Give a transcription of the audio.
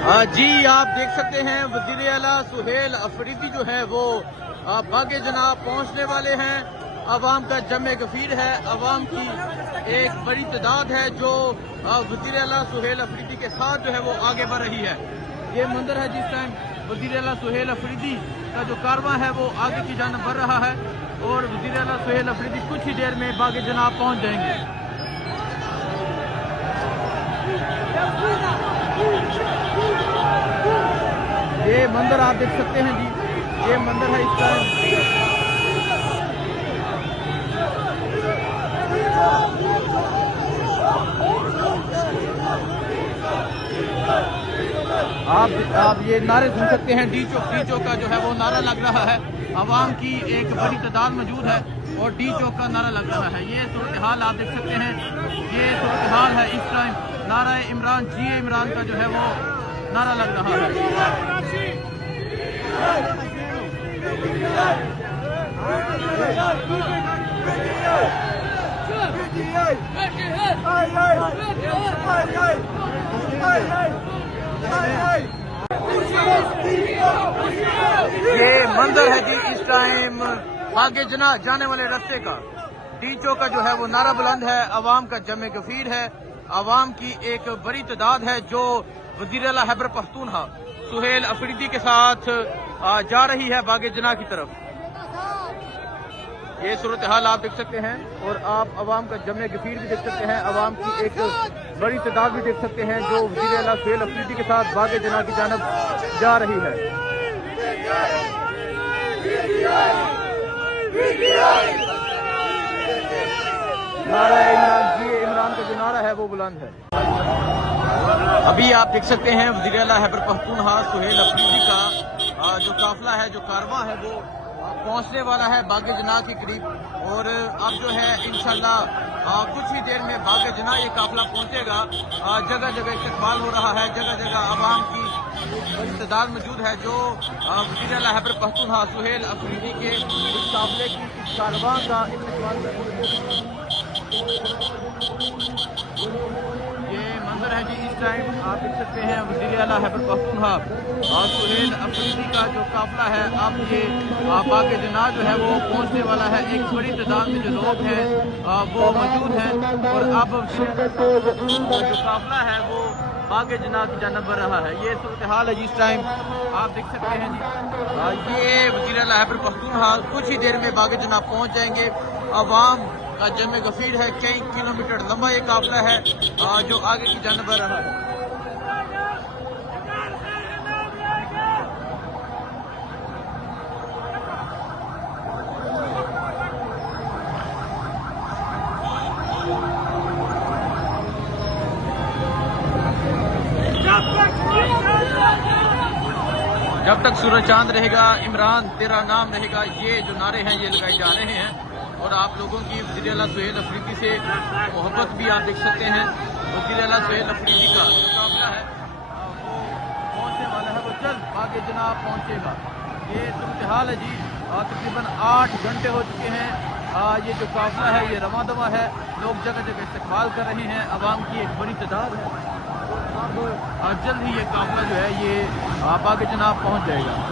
جی آپ دیکھ سکتے ہیں وزیر اعلیٰ سہیل افریدی جو ہے وہ باغ جناب پہنچنے والے ہیں۔ عوام کا جمع گفیر ہے، عوام کی ایک بڑی تعداد ہے جو وزیر اعلیٰ سہیل افریدی کے ساتھ جو ہے وہ آگے بڑھ رہی ہے۔ یہ منظر ہے جس ٹائم وزیر اعلیٰ سہیل افریدی کا جو کارواں ہے وہ آگے کی جانب بڑھ رہا ہے اور وزیر اعلیٰ سہیل افریدی کچھ ہی دیر میں باغ جناب پہنچ جائیں گے۔ یہ منظر آپ دیکھ سکتے ہیں جی، یہ منظر ہے اس ٹائم۔ آپ یہ نعرے سن سکتے ہیں، ڈی چوک کا جو ہے وہ نعرہ لگ رہا ہے، عوام کی ایک بڑی تعداد موجود ہے اور ڈی چوک کا نعرہ لگ رہا ہے۔ یہ صورتحال آپ دیکھ سکتے ہیں، یہ صورتحال ہے اس ٹائم۔ نعرہ عمران جی عمران کا جو ہے وہ نعرہ لگ رہا ہے۔ یہ منظر ہے جی اس ٹائم آگے جانے والے راستے کا، ڈی چوک کا جو ہے وہ نعرہ بلند ہے، عوام کا جمع گفیر ہے، عوام کی ایک بڑی تعداد ہے جو وزیر اعلیٰ خیبر پختونخوا سہیل افریدی کے ساتھ جا رہی ہے باغ جناح کی طرف۔ یہ صورتحال آپ دیکھ سکتے ہیں اور آپ عوام کا جمع گفیر بھی دیکھ سکتے ہیں، عوام کی ایک بڑی تعداد بھی دیکھ سکتے ہیں جو وزیر اعلیٰ سہیل افریدی کے ساتھ باغ جناح کی جانب جا رہی ہے۔ نعرہ عمران جی عمران کا جو نعرہ ہے وہ بلند ہے۔ ابھی آپ دیکھ سکتے ہیں وزیر اعلیٰ خیبر پختونخوا سہیل افریدی کا جو قافلہ ہے، جو کارواں ہے وہ پہنچنے والا ہے باغ جناح کے قریب، اور اب جو ہے انشاءاللہ کچھ ہی دیر میں باغ جناح یہ قافلہ پہنچے گا۔ جگہ جگہ استقبال ہو رہا ہے، جگہ جگہ عوام کی بڑی تعداد موجود ہے جو وزیر اعلیٰ خیبر پختونخوا سہیل افریدی کے اس قافلے کی اس کارواں کا استقبال کر رہی ہے۔ یہ منظر ہے جی اس ٹائم آپ دیکھ سکتے ہیں وزیر اعلیٰ خیبر پختونخوا سہیل افریدی کا جو قافلہ ہے، اب یہ باغ جناح جو ہے وہ پہنچنے والا ہے۔ ایک بڑی تعداد میں جو لوگ ہیں وہ موجود ہیں اور اب جو قافلہ ہے وہ باغ جناح کی جانب بڑھ رہا ہے۔ یہ صورتحال ہے جی اس ٹائم آپ دیکھ سکتے ہیں جی، یہ وزیر اعلیٰ خیبر پختونخوا کچھ ہی دیر میں باغ جناح پہنچ جائیں گے۔ عوام کا جمع گفیر ہے، کئی کلومیٹر لمبا یہ قافلہ ہے جو آگے کی جانب بڑھ رہا ہے۔ جب تک سورج چاند رہے گا، عمران تیرا نام رہے گا، یہ جو نعرے ہیں یہ لگائے جا رہے ہیں اور آپ لوگوں کی وزیر اعلیٰ سہیل افریدی سے محبت بھی آپ دیکھ سکتے ہیں۔ وزیر اعلیٰ سہیل افریدی کا جو قافلہ ہے وہ پہنچنے والا ہے، وہ جلد باغ جناح پہنچے گا۔ یہ صورتحال ہے جی، تقریباً 8 گھنٹے ہو چکے ہیں، یہ جو قافلہ ہے یہ رواں دواں ہے، لوگ جگہ جگہ استقبال کر رہے ہیں، عوام کی ایک بڑی تعداد ہے۔ اب جلد ہی یہ قافلہ جو ہے یہ باغ جناح پہنچ جائے گا۔